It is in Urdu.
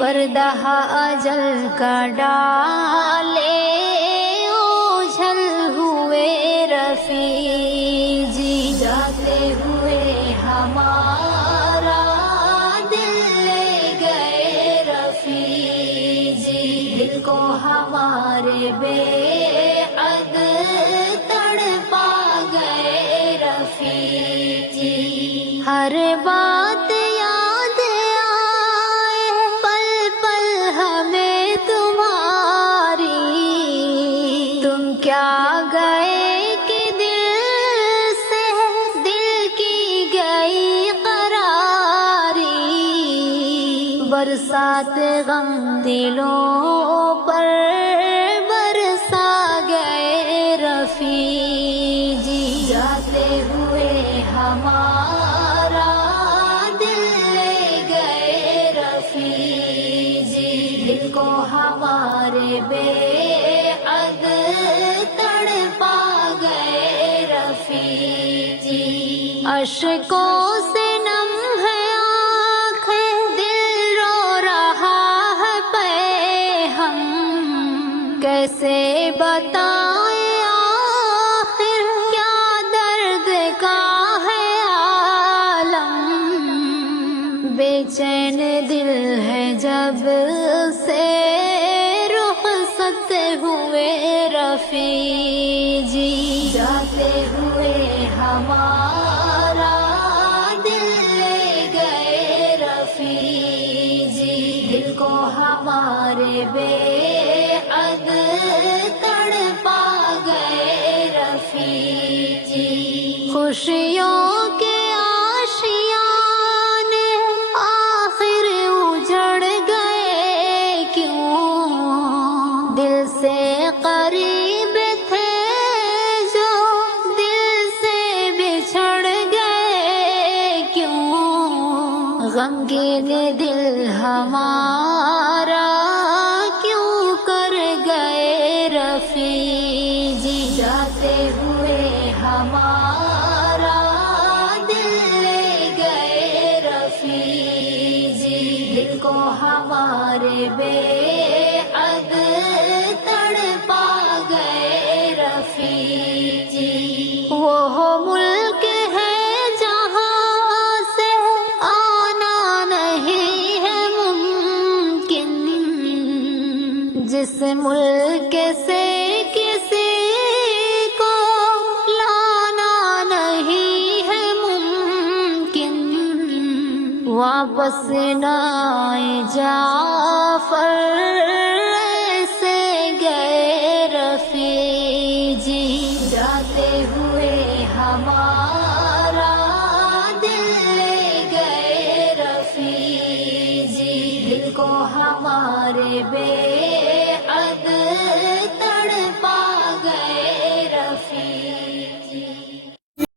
پردہ اجل کا ڈالے اوجھل ہوئے رفیع جی، جاتے ہوئے ہمارا دل لے گئے رفیع جی، دل کو ہمارے بے حد تڑپا گئے رفیع جی، ہر بات یاد آئے پل پل ہمیں تمہاری، تم کیا گئے کہ دل سے دل کی گئی قراری، برسات غم دلوں پر برسا گئے رفیع جی، جاتے ہوئے ہمارا دل لے گئے رفیع جی، دل کو ہمارے بے حد تڑپا گئے رفیع جی، اشکوں سے نم ہے آنکھیں، دل رو رہا ہے پے ہم، کیسے بتائیں آخر کیا درد کا ہے عالم، بے چین دل ہے جب سے رخصت ہوئے رفیع جی، جاتے ہوئے ہمارا دل لے گئے رفیع جی، دل کو ہمارے بے حد تڑپا گئے رفیع جی، خوشیوں کے آشیانے آخر اجڑ گئے کیوں، دل سے قریب تھے جو دل سے بچھڑ گئے کیوں، غمگین دل ہمارا کیوں کر گئے رفیع جی، جاتے ہوئے ہمارا دل لے گئے رفیع جی، دل کو ہمارے بے حد تڑپا گئے رفیع جی، وہ ملک ہے جہاں سے آنا نہیں ہے ممکن، جس ملک سے کسی کو لانا نہیں ہے ممکن، واپس نہ آئے جعفر ایسے گئے رفیع جی، جاتے ہوئے ہمارا دل لے گئے رفیع جی، دل کو ہمارے بے